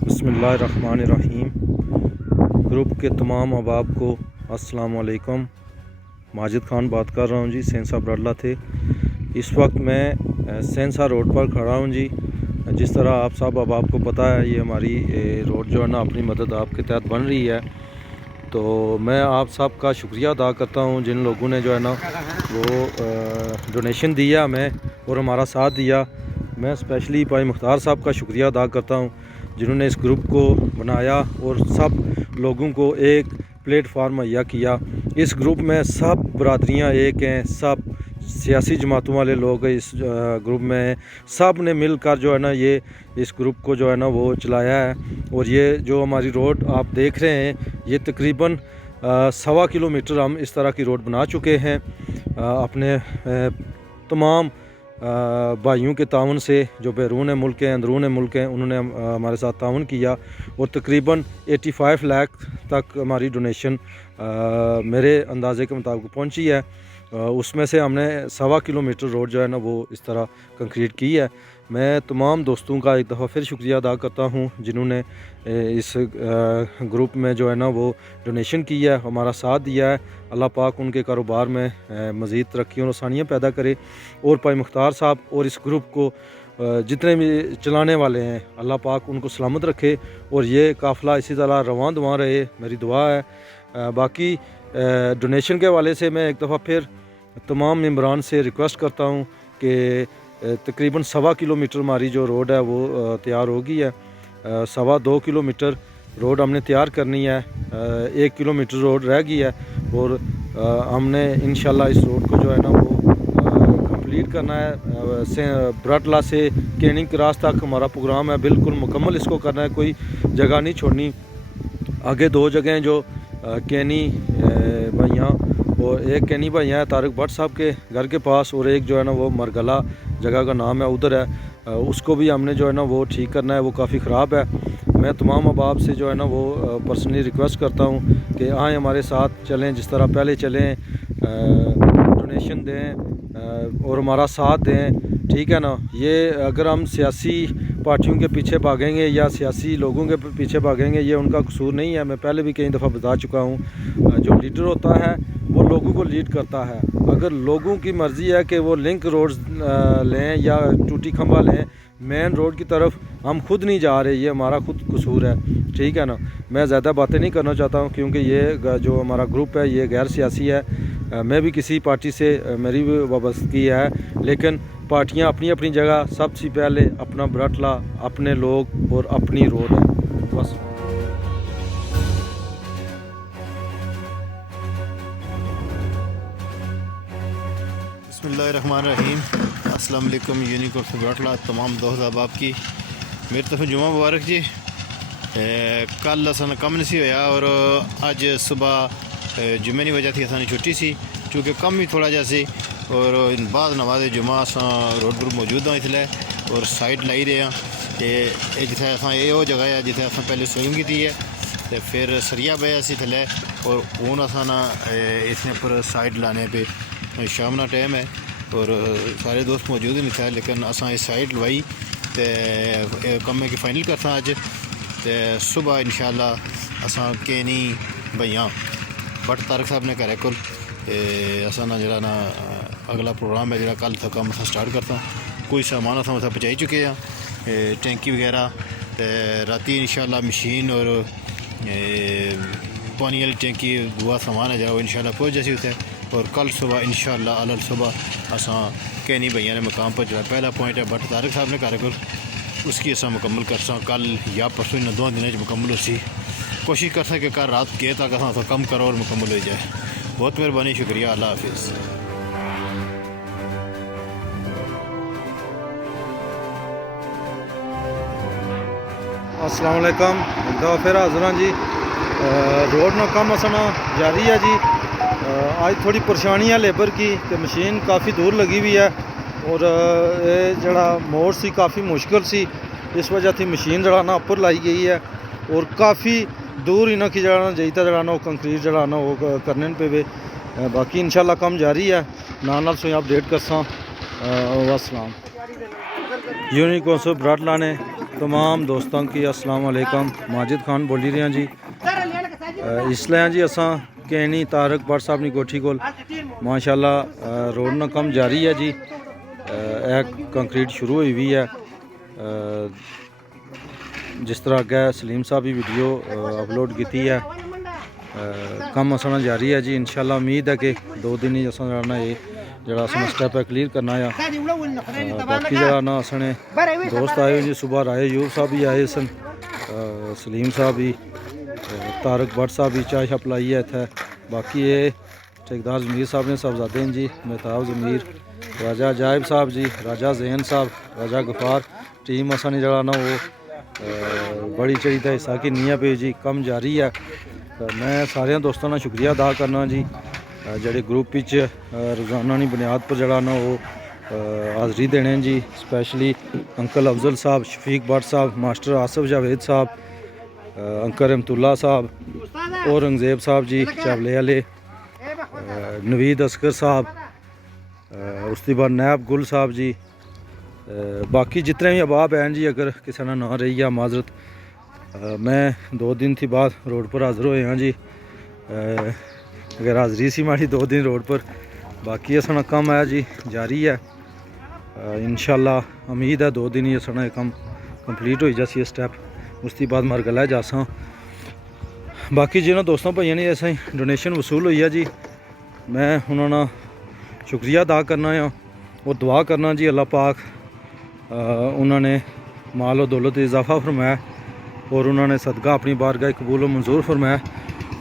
बिस्मिल्लाहिर्रहमानिर्रहीम। ग्रुप के तमाम अहबाब को अस्सलाम वालेकुम। माजिद खान बात कर रहा हूँ जी, सेंसा ब्राडला थे। इस वक्त मैं सेंसा रोड पर खड़ा हूँ जी। जिस तरह आप सब अहबाब को पता है, ये हमारी रोड जो है ना अपनी मदद आपके तहत बन रही है। तो मैं आप सब का शुक्रिया अदा करता हूँ जिन लोगों ने जो है ना वो डोनेशन दिया हमें और हमारा साथ दिया। मैं स्पेशली भाई मुख्तार साहब का शुक्रिया अदा करता हूँ जिन्होंने इस ग्रुप को बनाया और सब लोगों को एक प्लेटफार्म मुहैया किया। इस ग्रुप में सब बरादरियाँ एक हैं, सब सियासी जमातों वाले लोग इस ग्रुप में हैं। सब ने मिलकर जो है ना ये इस ग्रुप को जो है ना वो चलाया है। और ये जो हमारी रोड आप देख रहे हैं, ये तकरीबन 1.25 किलोमीटर हम इस तरह की रोड बना चुके हैं अपने तमाम भाइयों के ताउन से। जो बैरून मुल्क हैं, अंदरून मुल्क हैं, उन्होंने हमारे साथ ताउन किया और तकरीबन 85 लाख तक हमारी डोनेशन मेरे अंदाज़े के मुताबिक पहुंची है। उसमें से हमने 1.25 किलोमीटर रोड जो है ना वो इस तरह कंक्रीट की है। मैं तमाम दोस्तों का एक दफ़ा फिर शुक्रिया अदा करता हूँ जिन्होंने इस ग्रुप में जो है ना वो डोनेशन की है, हमारा साथ दिया है। अल्लाह पाक उनके कारोबार में मज़ीद तरक्की और आसानियाँ पैदा करे। और भाई मुख्तार साहब और इस ग्रुप को जितने भी चलाने वाले हैं, अल्लाह पाक उनको सलामत रखे और ये काफ़िला इसी तरह रवां दवां रहे, मेरी दुआ है। बाकी डोनेशन के हवाले से मैं एक दफ़ा फिर तमाम मेंबरान से रिक्वेस्ट करता हूँ कि तकरीबन 1.25 किलोमीटर हमारी जो रोड है वो तैयार हो गई है। 2.25 किलोमीटर रोड हमने तैयार करनी है, 1 किलोमीटर रोड रह गई है और हमने इंशाल्लाह इस रोड को जो है ना वो कंप्लीट करना है। ब्राडला से कैनिंग क्रॉस तक हमारा प्रोग्राम है, बिल्कुल मुकम्मल इसको करना है, कोई जगह नहीं छोड़नी। आगे 2 जगहें जो कैनी भैया और एक कैनी भैया है तारिक भट्ट साहब के घर के पास, और एक जो है ना वो मरगला जगह का नाम है उधर है, उसको भी हमने जो है ना वो ठीक करना है, वो काफ़ी ख़राब है। मैं तमाम अहबाब से जो है ना वो पर्सनली रिक्वेस्ट करता हूँ कि आए हमारे साथ चलें, जिस तरह पहले चलें, डोनेशन दें और हमारा साथ दें, ठीक है ना। ये अगर हम सियासी पार्टियों के पीछे भागेंगे या सियासी लोगों के पीछे भागेंगे, ये उनका कसूर नहीं है। मैं पहले भी कई दफ़ा बता चुका हूँ, जो लीडर होता है वो लोगों को लीड करता है। अगर लोगों की मर्ज़ी है कि वो लिंक रोड्स लें या टूटी खंबा लें, मेन रोड की तरफ हम खुद नहीं जा रहे, ये हमारा खुद कसूर है, ठीक है ना। मैं ज़्यादा बातें नहीं करना चाहता हूँ क्योंकि ये जो हमारा ग्रुप है ये गैर सियासी है। मैं भी किसी पार्टी से मेरी भी वाबस्तगी है, लेकिन पार्टियाँ अपनी अपनी जगह, सबसे पहले अपना ब्राडला, अपने लोग और अपनी रोड है, बस। बिस्मिल्लाहिर्रहमानिर्रहीम। अस्सलाम वालेकुम। यूनिकोड से ब्राडला तमाम दोस्त अहबाब की मेरी तरफ जुमा मुबारक जी। कल असन कम नहीं होया और अज सुबह जुमे की वजह थी असानी छुट्टी सी, चूँकि कम ही थोड़ा जैसे और बाद नमाज जुमा असा रोड पर मौजूद हाँ इसलिए और साइड लाई रहे हैं। जिथे असा ये वो जगह है जिथे असा पहले स्विमिंग की है तो फिर सरिया बे असी थले और हूँ असा ना इसने पर साइड लाने पे शाम का टाइम है और सारे दोस्त मौजूद नहीं थे, लेकिन असा इस साइड लवाई तो कम की फाइनल करता अज। तो सुबह इंशाल्लाह असा कैनी भैया भट्ट तारक साहब ने घर को असा ना जरा ना अगला प्रोग्राम है जरा कल तक हम स्टार्ट करता। कोई सामान असा उत्थे पहुँचाई चुके हैं, टैंकी वगैरह। तो राती इंशाल्लाह मशीन और पानी वाली टैंकी दुआ सामान है जरा वो इंशाल्लाह पहुँच जासी उत्थे। और कल सुबह इंशाल्लाह अलल सुबह असा कैनी भैया ने मकाम पर जो पहला पॉइंट है भट्ट तारक साहब ने घर को उसकी असा मुकम्मल कर कल या परसों इन 2 दिन मुकम्मल हो। कोशिश कर कि कल रात के तक असा कम करो और मुकम्मल हो जाए। बहुत मेहरबानी, शुक्रिया, अल्लाह हाफिज़। अस्सलाम वालेकुम। एक दफ़ा फिर हाज़िर हाँ जी। रोड ना कम असना जारी है जी। आज थोड़ी परेशानी है लेबर की कि मशीन काफ़ी दूर लगी हुई है और ये जड़ा मोड़ सी काफ़ी मुश्किल सी, इस वजह थी मशीन जड़ा ना ऊपर लाई गई है और काफ़ी दूर इन्हों की जड़ा जाइता जड़ा ना कंक्रीट जड़ा ना वो करने पे वे। बाकी इंशाल्लाह काम जारी है, नाल सोई अपडेट करसा। वसलाम। यूनिकोड से ब्राडला ने तमाम दोस्तों की अस्सलाम वालेकुम। माजिद खान बोली रहा जी। इसलिए जी असा कैनी तारक भट्ट साहब की कोठी को माशाल्लाह रोड ना कम जारी है जी। एक कंक्रीट शुरू हुई हुई है। जिस तरह अगे सलीम साहब की वीडियो अपलोड की है। कम असना जारी है जी। इंशाल्लाह उम्मीद है कि 2 दिन ही असा जाना ये जरा असना स्टेप है क्लियर करना है। बाकी जरा ना असने दोस्त आए जी। सुबह राय यूब साहब भी आए सन, सलीम साहब भी, तारक भट्ट साहब भी चाय शप लाई है इत्थे। बाकी ये ठेकेदार जमीर साहब ने साहबजादे हैं जी। मेहताब जमीर, राजा अजायब साहब जी, राजा जैन साहब, राजा गफार टीम असनी जरा ना वो बड़ी चढ़ी का हिस्सा की नीया पे जी कम जारी है। मैं सारे दोस्तों का शुक्रिया अदा करना जी जड़े ग्रुप रोज़ाना की बुनियाद पर जरा ना वो हाज़री देने जी। स्पैशली अंकल अफजल साहब, शफीक भट्ट साहब, मास्टर आसिफ जावेद साहब, अंकल रहमतुल्ला साहब, औरंगजेब साहब जी चावले वाले, नवीद असकर साहब, उसके बाद नैब गुल साहब जी। बाकी जितने भी अहबाब हैं जी, अगर किसी ने ना रही है माजरत। मैं 2 दिन थी बाद रोड पर हाज़र होए हैं जी। अगर हाज़री सी माड़ी 2 दिन रोड पर। बाकी असना कम है जी जारी है। इंशाल्लाह उम्मीद है 2 दिन ही असना कम कंप्लीट हो जासी स्टैप। उसके बाद मरगला जासा। बाकी जिन्होंने दोस्तों भाइयों ने ऐसा ही डोनेशन वसूल हुई है जी, मैं उन्होंने शुक्रिया अदा करना है और दुआ करना जी अल्लाह पाक उन्होंने माल और दौलत इजाफ़ा फरमाया और उन्होंने सदका अपनी बारगाह कबूल और मंजूर फरमाया।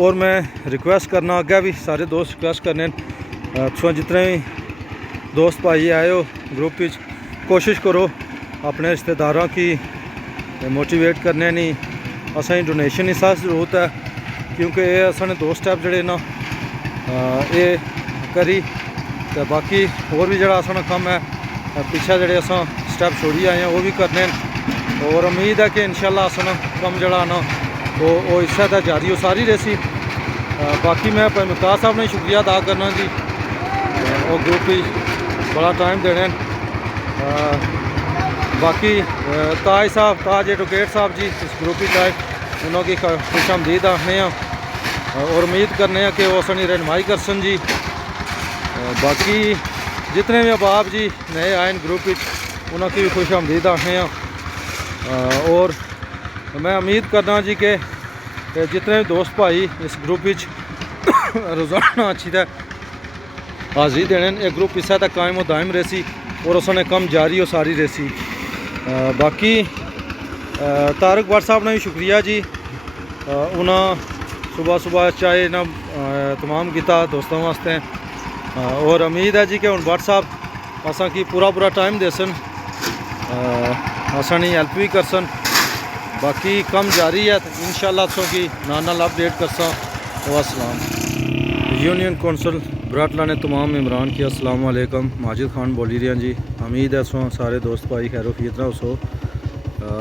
और मैं रिक्वेस्ट करना अगे भी सारे दोस्त रिक्वेस्ट करने तुम जितने भी दोस्त भाई आए हो ग्रुप विच कोशिश करो अपने रिश्तेदारों की मोटिवेट करने नहीं असें डोनेशन की सख्त जरूरत है। क्योंकि ये असने 2 स्टैप जड़े ना ये करी तो बाकी और भी जरा असना कम है पिछा जड़े अस स्टैप छोड़ी आए हैं वो भी करने। और उम्मीद है कि इंशाल्लाह असना कम जड़ा ना वो हिस्सा था जारी हो सारी रही। बाकी मैं मुमताज़ साहब ने शुक्रिया अदा करना जी और ग्रुप ही बड़ा टाइम देने। बाकी ताज साहब, ताज एडवोकेट साहब जी इस ग्रुप ही ताज उन्होंने खुश आमदीद आखने और उम्मीद करने कि वो असनी रहनुमाई करसन जी। बाकी जितने भी अहबाब जी नए आए ग्रुप उन्होंने भी खुश आमदीद आखने। और मैं उम्मीद करना जी कि जितने भी दोस्त भाई इस ग्रुप रोज़ाना अच्छी तरह हाज़री देने एक ग्रुप इसा तक कायम और दायम रही और उसने कम जारी और सारी रही। बाकी तारक भट्ट साहब ने भी शुक्रिया जी। उन्हें सुबह सुबह चाय ना तमाम किया दोस्तों वास्ते। और उम्मीद है जी कि हम भट्ट साहब असा की पूरा टाइम देसन असा हेल्प भी करसन। बाकी कम जारी है इंशाल्लाह सो की नाल अपडेट करसा। अस्सलाम यूनियन कौंसल बराटला ने तमाम मेम्बरान की अस्सलाम वालेकुम। माजिद खान बोली रहा जी। उम्मीद है सो सारे दोस्त भाई खैरोफियत रहो सो।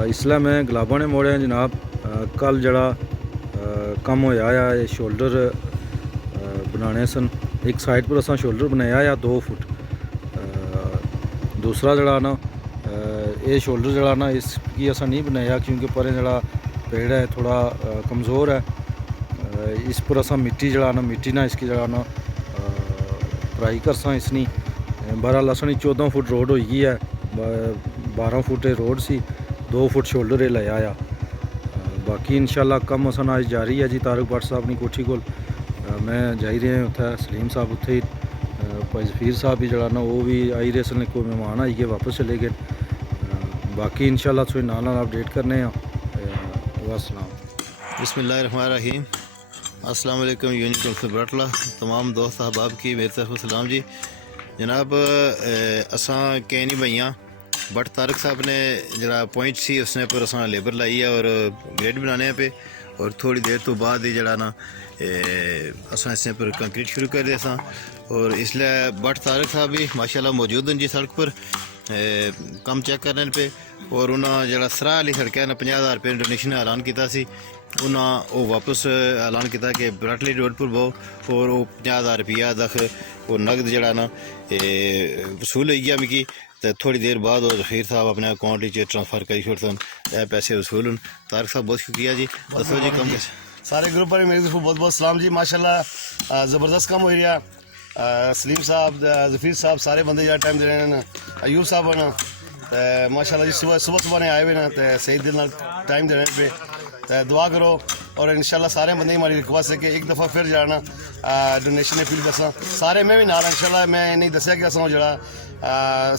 इसलिए मैं गलाबा ने मोड़े जनाब कल जड़ा कम होया है शोल्डर बनाने सन। एक साइड पर असा शोल्डर बनाया या 2 फुट। दूसरा जड़ा ना ये शोल्डर जड़ा ना इसकी असा नहीं बनाया क्योंकि पर जड़ा पेड़ है थोड़ा कमज़ोर है। इस पर असा मिट्टी जड़ा ना मिट्टी ना इसकी जड़ा ना ट्राई करसा इसनी। बहरहाल असनी 14 फुट रोड हो गई है। 12 फुट रोड सी 2 फुट शोल्डर लाया आ। बाकी इंशाल्लाह कम असन आज जारी है जी। तारक भट्ट साहब की कोठी को मैं जाई रहे हैं उत्थे सलीम साहब उत्थे भाई जफीर साहब भी जड़ा ना वो भी आई रहे सन। कोई मेहमान आई गए वापस चले गए। बाकी इंशाल्लाह थोड़ी नाल अपडेट करने। अस्सलाम बिस्मिल्लाहिर्रहमानिर्रहीम। अस्सलाम वालेकुम यूनियन कौंसल बराटला तमाम दोस्त अहबाब की मेरी तरफ सलाम जी। जनाब असा कैनी भैया बट तारक साहब ने जरा पॉइंट सी उसने पर असा लेबर लाई है और ग्रेड बनाने पे और थोड़ी देर तो बाद ही जरा ना असा इसने पर कंक्रीट शुरू कर दिया सा। और इसलिए बट तारक साहब भी माशाल्लाह मौजूद हैं जी सड़क पर कम चेक करने पे। और उन्होंने जरा सराह वाली सड़क है ना 50,000 रुपये डोनेशन ऐलान किया सी انہاں وہ واپس اعلان کیتا کہ براٹلی روڈ پر بہو اور وہ 50,000 روپیہ تک وہ نقد جڑا نا وصول ہوئی گیا مکی تے تھوڑی دیر بعد وہ ظفیر صاحب اپنے اکاؤنٹ وچ ٹرانسفر کری چھوڑتن اے پیسے وصول ہن. طارق صاحب بہت شکریہ جی. دسو جی کم کیسے سارے گروپ پر میری طرف بہت بہت سلام جی. ماشاءاللہ زبردست کام ہو رہا. سلیم صاحب ظفیر صاحب سارے بندے جا ٹائم دے رہے ہیں. ایوب صاحب نا ماشاءاللہ جی صبح نے آئے ہوئے نا تے صحیح دل نال ٹائم دے رہے پہ تے دعا کرو اور انشاءاللہ سارے بندے ہماری ریکویسٹ ہے کہ ایک دفعہ پھر جانا ڈونیشن اپیل دساں سارے میں بھی نال انشاءاللہ. میں نہیں دسیا کہ اساں جڑا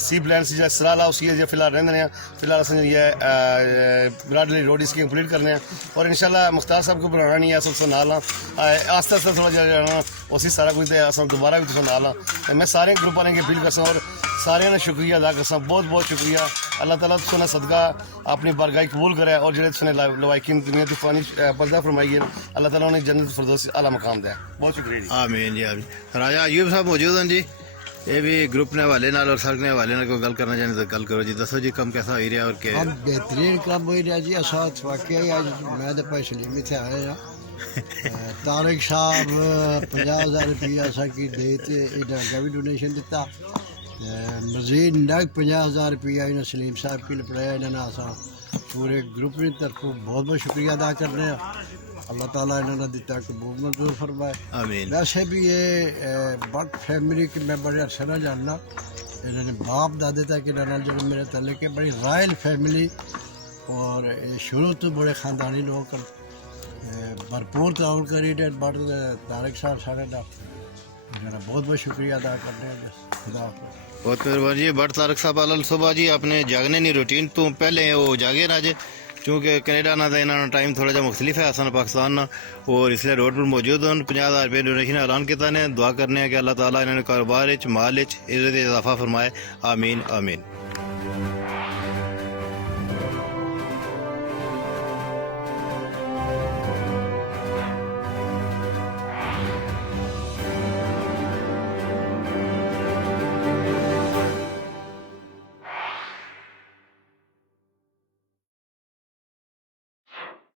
سی پلان سے سرالا اس کی فی الحال رہنے ہیں. فی الحال اصل یہ براڈلی روڈ اس کی کمپلیٹ کرنے ہیں اور انشاءاللہ مختار صاحب کو بنانا نہیں ہے. سب سے نال ہاں آہستہ آہستہ تھوڑا جہا جانا اسی سارا کچھ اصل دوبارہ بھی تو نال ہاں. میں سارے گروپ والے کی اپیل کرساں اور سارے نے شکریہ ادا کرساں. بہت بہت شکریہ. اللہ تعالیٰ تسوں صدقہ اپنی بارگاہ قبول کرے اور جڑے تسوں لوائقین دنیا تو فانی پردہ فرمائی ہے اللہ تعالیٰ انہیں جنت فردوس اعلیٰ مقام دے. بہت شکریہ جی. آمین جی آمین. راجہ ایوب صاحب موجود ہیں جی. یہ بھی گروپ نے حوالے نال اور سڑک نے حوالے نال کوئی گل کرنا چاہتے تو گل کرو جی. دسو جی کم کیسا ہو رہا اور کہ اب بہترین کام ہو رہا جی. اساں واقعی آج میں تو پاس سلیم اتنے آئے ہاں. طارق صاحب 50,000 روپیہ اساں کی دے تے انہاں بھی ڈونیشن دیتا. مزید نگ 50,000 روپیہ انہاں سلیم صاحب کی لپڑایا. انہاں نے اساں پورے گروپ کی طرف بہت بہت شکریہ ادا کرنے ہیں. اللہ تعالیٰ انہوں نے دیتا قبول منظور فرمائے. آمین. ویسے بھی یہ بٹ فیملی کی میں بڑے عرصے نہ جاننا. انہوں نے باپ دادے تک انہوں نے جو میرے تعلق ہے بڑی رائل فیملی اور شروع تو بڑے خاندانی لوگ بھرپور تعاون کری رہے. بٹ طارق صاحب سارے کا بہت بہت شکریہ ادا کرنے ہیں. خدا حافظ. بہت مہربانی جی. بٹ طارق صاحب صبح جی اپنے جاگنے نہیں روٹین تو پہلے وہ جاگے نہ جے چونکہ کینیڈا نہ انہوں نے ٹائم تھوڑا جا مختلف ہے آسان پاکستان نہ اور اس لیے روڈ پر موجود ہیں. 50,000 روپے ڈونیشن اعلان کیا نے. دعا کرنے ہیں کہ اللہ تعالیٰ انہوں نے کاروبار مال عزت اضافہ فرمائے. آمین آمین.